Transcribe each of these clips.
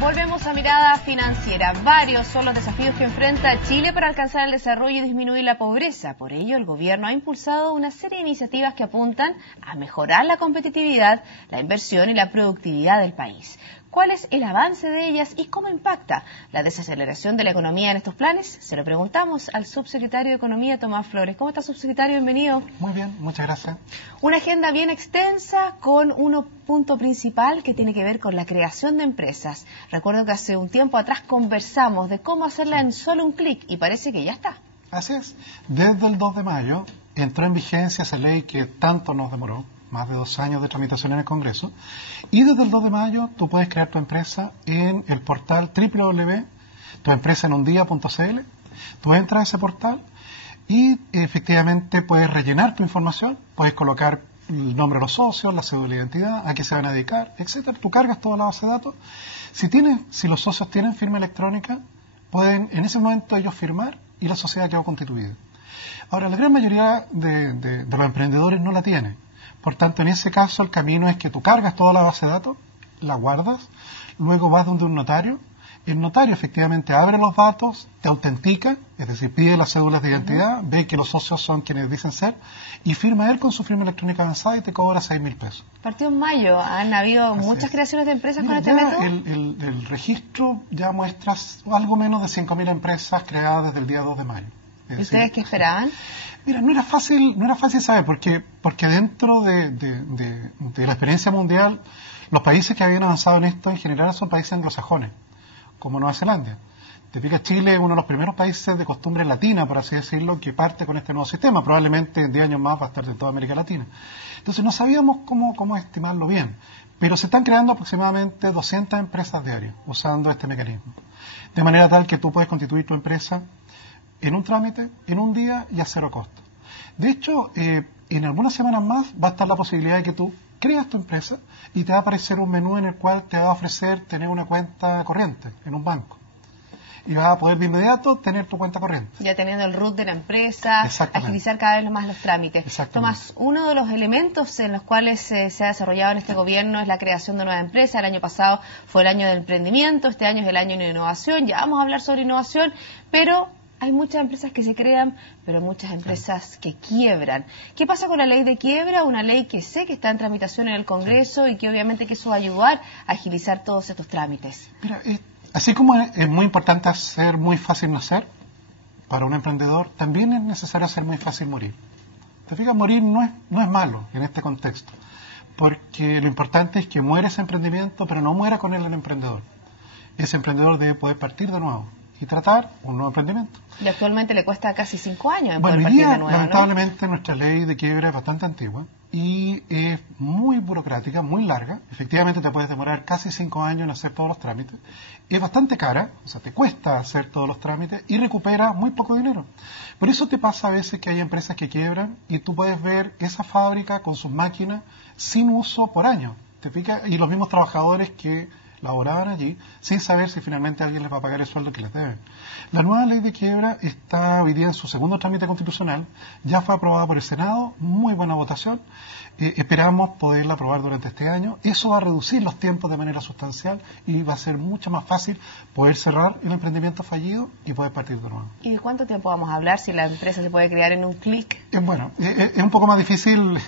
Volvemos a Mirada Financiera. Varios son los desafíos que enfrenta Chile para alcanzar el desarrollo y disminuir la pobreza. Por ello, el gobierno ha impulsado una serie de iniciativas que apuntan a mejorar la competitividad, la inversión y la productividad del país. ¿Cuál es el avance de ellas y cómo impacta la desaceleración de la economía en estos planes? Se lo preguntamos al subsecretario de Economía, Tomás Flores. ¿Cómo está, subsecretario? Bienvenido. Muy bien, muchas gracias. Una agenda bien extensa con un punto principal que tiene que ver con la creación de empresas. Recuerdo que hace un tiempo atrás conversamos de cómo hacerla en solo un clic y parece que ya está. Así es. Desde el 2 de mayo entró en vigencia esa ley que tanto nos demoró, más de 2 años de tramitación en el Congreso, y desde el 2 de mayo tú puedes crear tu empresa en el portal www.tuempresaenundia.cl. Tú entras a ese portal y efectivamente puedes rellenar tu información, puedes colocar el nombre de los socios, la cédula de identidad, a qué se van a dedicar, etcétera. Tú cargas toda la base de datos. Si los socios tienen firma electrónica, pueden en ese momento ellos firmar y la sociedad quedó constituida. Ahora, la gran mayoría de los emprendedores no la tiene. Por tanto, en ese caso, el camino es que tú cargas toda la base de datos, la guardas, luego vas donde un notario. El notario efectivamente abre los datos, te autentica, es decir, pide las cédulas de identidad, ve que los socios son quienes dicen ser, y firma él con su firma electrónica avanzada y te cobra 6.000 pesos. Partió en mayo, han habido muchas creaciones de empresas con este método. El registro ya muestra algo menos de 5.000 empresas creadas desde el día 2 de mayo. ¿Y ustedes qué esperaban? Mira, no era fácil saber, porque dentro de la experiencia mundial, los países que habían avanzado en esto en general son países anglosajones, como Nueva Zelanda. Te fijas, Chile es uno de los primeros países de costumbre latina, por así decirlo, que parte con este nuevo sistema. Probablemente en 10 años más va a estar de toda América Latina. Entonces no sabíamos cómo estimarlo bien, pero se están creando aproximadamente 200 empresas diarias usando este mecanismo. De manera tal que tú puedes constituir tu empresa en un trámite, en un día y a cero costo. De hecho, en algunas semanas más va a estar la posibilidad de que tú creas tu empresa y te va a aparecer un menú en el cual te va a ofrecer tener una cuenta corriente en un banco. Y vas a poder de inmediato tener tu cuenta corriente. Ya teniendo el root de la empresa, agilizar cada vez más los trámites. Tomás, uno de los elementos en los cuales se ha desarrollado en este gobierno es la creación de nuevas empresas. El año pasado fue el año del emprendimiento, este año es el año de innovación. Ya vamos a hablar sobre innovación, pero hay muchas empresas que se crean, pero muchas empresas que quiebran. ¿Qué pasa con la ley de quiebra? Una ley que sé que está en tramitación en el Congreso y que obviamente que eso va a ayudar a agilizar todos estos trámites. Mira, así como es muy importante hacer muy fácil nacer para un emprendedor, también es necesario hacer muy fácil morir. Te fijas, morir no es malo en este contexto, porque lo importante es que muera ese emprendimiento, pero no muera con él el emprendedor. Ese emprendedor debe poder partir de nuevo y tratar un nuevo emprendimiento. Y actualmente le cuesta casi 5 años en bueno, poder partir de nuevo, lamentablemente, ¿no? Nuestra ley de quiebra es bastante antigua y es muy burocrática, muy larga. Efectivamente te puedes demorar casi 5 años en hacer todos los trámites. Es bastante cara, o sea, te cuesta hacer todos los trámites y recupera muy poco dinero. Por eso te pasa a veces que hay empresas que quiebran y tú puedes ver esa fábrica con sus máquinas sin uso por años. ¿Te fijas? Y los mismos trabajadores que laboraban allí sin saber si finalmente alguien les va a pagar el sueldo que les deben. La nueva ley de quiebra está hoy día en su segundo trámite constitucional, ya fue aprobada por el Senado, muy buena votación, esperamos poderla aprobar durante este año. Eso va a reducir los tiempos de manera sustancial y va a ser mucho más fácil poder cerrar el emprendimiento fallido y poder partir de nuevo. ¿Y de cuánto tiempo vamos a hablar si la empresa se puede crear en un clic? Bueno, es un poco más difícil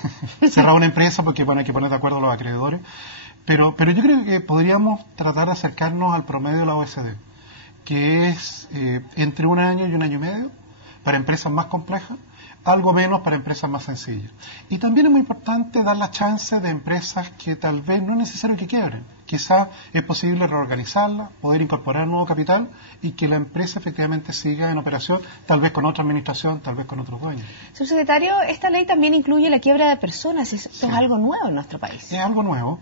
cerrar una empresa porque hay que poner de acuerdo a los acreedores. Pero yo creo que podríamos tratar de acercarnos al promedio de la OECD, que es entre 1 año y 1 año y medio para empresas más complejas, algo menos para empresas más sencillas. Y también es muy importante dar la chance de empresas que tal vez no es necesario que quiebren. Quizás es posible reorganizarla, poder incorporar nuevo capital y que la empresa efectivamente siga en operación, tal vez con otra administración, tal vez con otros dueños. Subsecretario, esta ley también incluye la quiebra de personas. Esto es algo nuevo en nuestro país. Es algo nuevo.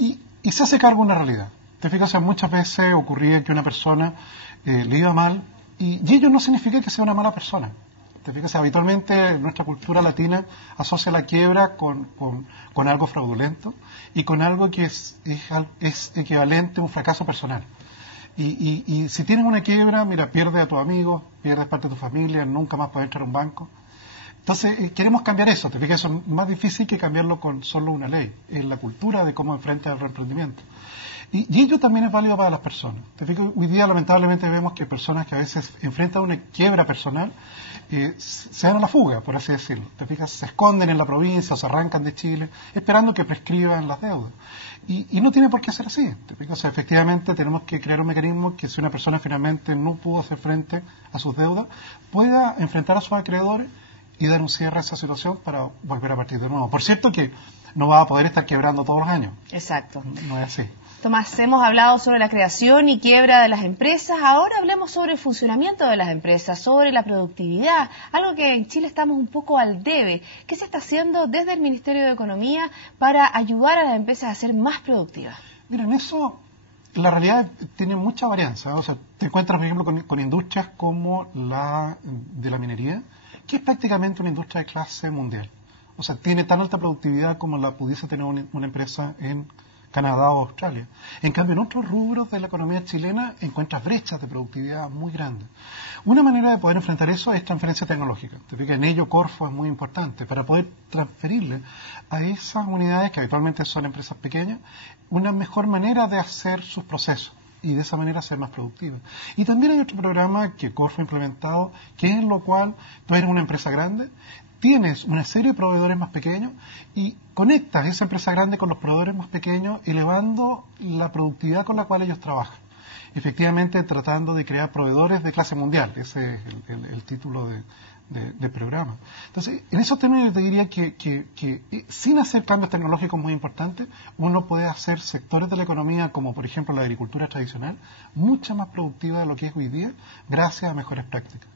Y se hace cargo de una realidad. Te fijas, muchas veces ocurría que una persona le iba mal y ello no significa que sea una mala persona. Te fijas, habitualmente nuestra cultura latina asocia la quiebra con algo fraudulento y con algo que es equivalente a un fracaso personal. Y si tienes una quiebra, mira, pierdes a tus amigos, pierdes parte de tu familia, nunca más puedes entrar a un banco. Entonces, queremos cambiar eso. Te fijas, eso es más difícil que cambiarlo con solo una ley. Es la cultura de cómo enfrenta el emprendimiento. Y ello también es válido para las personas. Te fijas, hoy día lamentablemente vemos que personas que a veces enfrentan una quiebra personal se dan a la fuga, por así decirlo. Te fijas, se esconden en la provincia o se arrancan de Chile esperando que prescriban las deudas. Y no tiene por qué ser así. ¿Te fijas? O sea, efectivamente tenemos que crear un mecanismo que si una persona finalmente no pudo hacer frente a sus deudas, pueda enfrentar a sus acreedores y dar un cierre a esa situación para volver a partir de nuevo. Por cierto que no va a poder estar quebrando todos los años. Exacto. No es así. Tomás, hemos hablado sobre la creación y quiebra de las empresas, ahora hablemos sobre el funcionamiento de las empresas, sobre la productividad, algo que en Chile estamos un poco al debe. ¿Qué se está haciendo desde el Ministerio de Economía para ayudar a las empresas a ser más productivas? Miren, eso, la realidad tiene mucha varianza. O sea, te encuentras, por ejemplo, con industrias como la de la minería, que es prácticamente una industria de clase mundial. O sea, tiene tan alta productividad como la pudiese tener una empresa en Canadá o Australia. En cambio, en otros rubros de la economía chilena encuentras brechas de productividad muy grandes. Una manera de poder enfrentar eso es transferencia tecnológica. Te fijas, en ello Corfo es muy importante para poder transferirle a esas unidades, que habitualmente son empresas pequeñas, una mejor manera de hacer sus procesos y de esa manera ser más productiva. Y también hay otro programa que Corfo ha implementado, que es en lo cual tú eres una empresa grande, tienes una serie de proveedores más pequeños y conectas esa empresa grande con los proveedores más pequeños, elevando la productividad con la cual ellos trabajan. Efectivamente, tratando de crear proveedores de clase mundial. Ese es el título de programa. Entonces, en esos términos yo te diría que sin hacer cambios tecnológicos muy importantes, uno puede hacer sectores de la economía, como por ejemplo la agricultura tradicional, mucho más productiva de lo que es hoy día, gracias a mejores prácticas.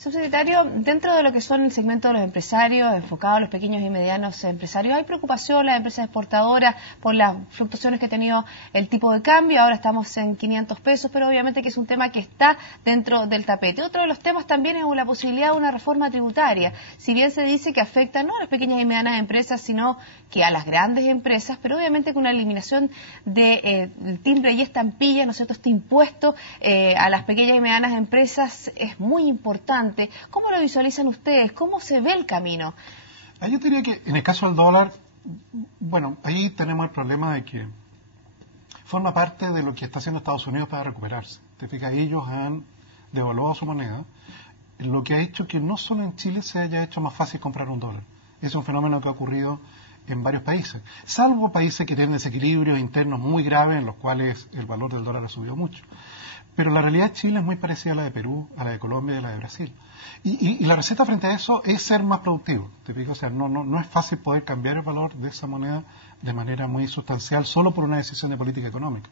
Subsecretario, dentro de lo que son el segmento de los empresarios, enfocado a los pequeños y medianos empresarios, ¿hay preocupación las empresas exportadoras por las fluctuaciones que ha tenido el tipo de cambio? Ahora estamos en 500 pesos, pero obviamente que es un tema que está dentro del tapete. Otro de los temas también es la posibilidad de una reforma tributaria. Si bien se dice que afecta no a las pequeñas y medianas empresas, sino que a las grandes empresas, pero obviamente con una eliminación del timbre y estampilla, ¿no es cierto?, este impuesto a las pequeñas y medianas empresas es muy importante. ¿Cómo lo visualizan ustedes? ¿Cómo se ve el camino? Yo diría que en el caso del dólar, bueno, ahí tenemos el problema de que forma parte de lo que está haciendo Estados Unidos para recuperarse. Te fijas, ellos han devaluado su moneda, lo que ha hecho que no solo en Chile se haya hecho más fácil comprar un dólar. Es un fenómeno que ha ocurrido en varios países, salvo países que tienen desequilibrios internos muy graves en los cuales el valor del dólar ha subido mucho. Pero la realidad de Chile es muy parecida a la de Perú, a la de Colombia y a la de Brasil. Y la receta frente a eso es ser más productivo. ¿Te fijas? O sea, no es fácil poder cambiar el valor de esa moneda de manera muy sustancial solo por una decisión de política económica.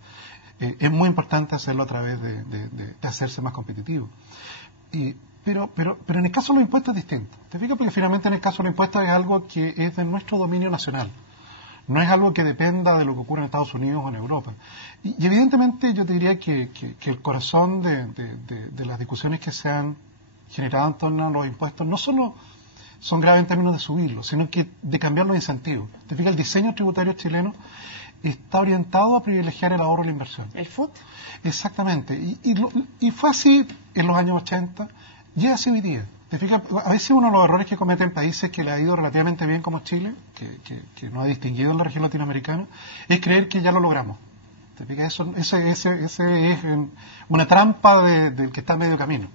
Es muy importante hacerlo a través de hacerse más competitivo. Pero en el caso de los impuestos es distinto. ¿Te fijas? Porque finalmente en el caso de los impuestos es algo que es de nuestro dominio nacional. No es algo que dependa de lo que ocurre en Estados Unidos o en Europa. Y evidentemente yo te diría que el corazón de las discusiones que se han generado en torno a los impuestos no solo son graves en términos de subirlos, sino que de cambiar los incentivos. Te fijas, el diseño tributario chileno está orientado a privilegiar el ahorro y la inversión. ¿El FUT? Exactamente. Y fue así en los años 80 y es así hoy día. ¿Te fijas? A veces uno de los errores que cometen países que le ha ido relativamente bien como Chile, que no ha distinguido en la región latinoamericana, es creer que ya lo logramos. ¿Te fijas? Ese es una trampa del que está a medio camino.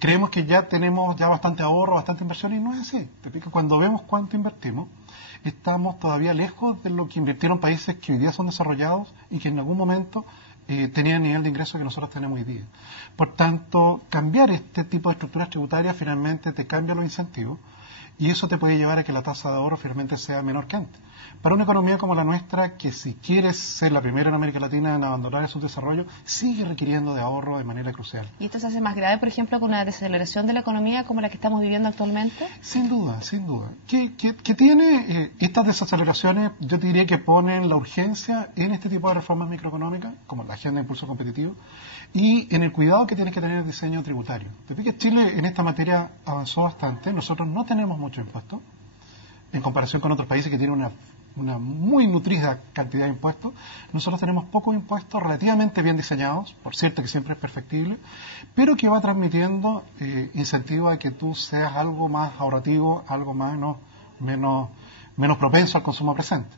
Creemos que ya tenemos bastante ahorro, bastante inversión y no es así. ¿Te fijas? Cuando vemos cuánto invertimos, estamos todavía lejos de lo que invirtieron países que hoy día son desarrollados y que en algún momento tenían el nivel de ingreso que nosotros tenemos hoy día. Por tanto, cambiar este tipo de estructuras tributarias finalmente te cambia los incentivos y eso te puede llevar a que la tasa de ahorro finalmente sea menor que antes. Para una economía como la nuestra, que si quieres ser la primera en América Latina en abandonar su desarrollo, sigue requiriendo de ahorro de manera crucial. ¿Y esto se hace más grave, por ejemplo, con una desaceleración de la economía como la que estamos viviendo actualmente? Sin duda, sin duda. Que tiene estas desaceleraciones, yo te diría que ponen la urgencia en este tipo de reformas microeconómicas, como la agenda de impulso competitivo, y en el cuidado que tiene que tener el diseño tributario. Te fijas que Chile en esta materia avanzó bastante, nosotros no tenemos mucho impuesto, en comparación con otros países que tienen una una muy nutrida cantidad de impuestos. Nosotros tenemos pocos impuestos relativamente bien diseñados, por cierto que siempre es perfectible, pero que va transmitiendo incentivo a que tú seas algo más ahorrativo, algo menos propenso al consumo presente.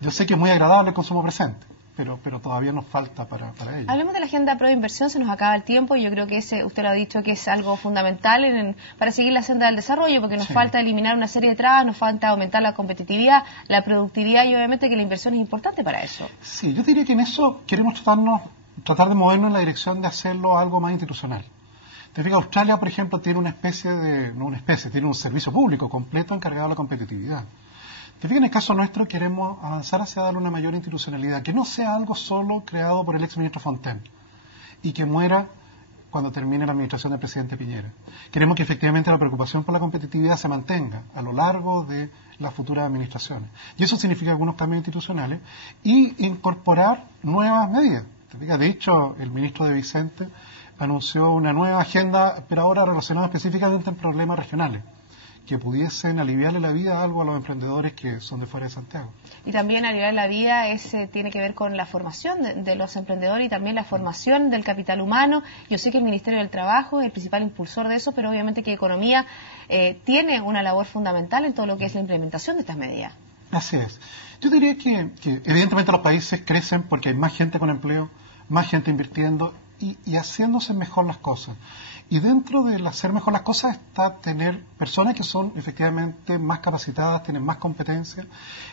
Yo sé que es muy agradable el consumo presente, pero todavía nos falta para ello. Hablemos de la agenda pro inversión, se nos acaba el tiempo y yo creo que usted lo ha dicho, que es algo fundamental para seguir la senda del desarrollo, porque nos falta eliminar una serie de trabas, nos falta aumentar la competitividad, la productividad y obviamente que la inversión es importante para eso. Sí, yo diría que en eso queremos tratar de movernos en la dirección de hacerlo algo más institucional. Te fijas, Australia, por ejemplo, tiene tiene un servicio público completo encargado de la competitividad. Te fijas, en el caso nuestro queremos avanzar hacia darle una mayor institucionalidad, que no sea algo solo creado por el exministro Fontaine y que muera cuando termine la administración del presidente Piñera. Queremos que efectivamente la preocupación por la competitividad se mantenga a lo largo de las futuras administraciones. Y eso significa algunos cambios institucionales y incorporar nuevas medidas. Te fijas, de hecho, el ministro de Vicente anunció una nueva agenda, pero ahora relacionada específicamente en problemas regionales, que pudiesen aliviarle la vida algo a los emprendedores que son de fuera de Santiago. Y también aliviar la vida tiene que ver con la formación de los emprendedores y también la formación del capital humano. Yo sé que el Ministerio del Trabajo es el principal impulsor de eso, pero obviamente que Economía tiene una labor fundamental en todo lo que es la implementación de estas medidas. Así es. Yo diría que evidentemente los países crecen porque hay más gente con empleo, más gente invirtiendo y haciéndose mejor las cosas. Y dentro del hacer mejor las cosas está tener personas que son efectivamente más capacitadas, tienen más competencia,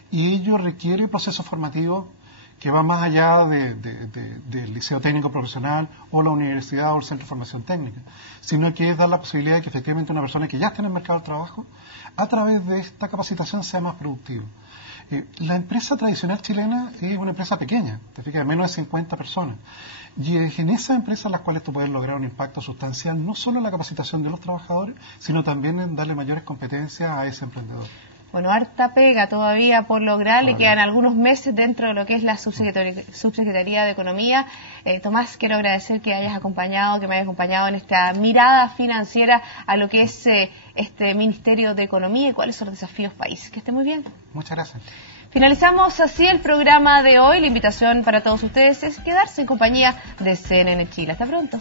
y ello requiere procesos formativos que van más allá del liceo técnico profesional o la universidad o el centro de formación técnica, sino que es dar la posibilidad de que efectivamente una persona que ya está en el mercado del trabajo, a través de esta capacitación sea más productiva. La empresa tradicional chilena es una empresa pequeña, te fijas, de menos de 50 personas. Y es en esas empresas las cuales tú puedes lograr un impacto sustancial, no solo en la capacitación de los trabajadores, sino también en darle mayores competencias a ese emprendedor. Bueno, harta pega todavía por lograr, le quedan algunos meses dentro de lo que es la Subsecretaría de Economía. Tomás, quiero agradecer que me hayas acompañado en esta mirada financiera a lo que es este Ministerio de Economía y cuáles son los desafíos país. Que esté muy bien. Muchas gracias. Finalizamos así el programa de hoy. La invitación para todos ustedes es quedarse en compañía de CNN Chile. Hasta pronto.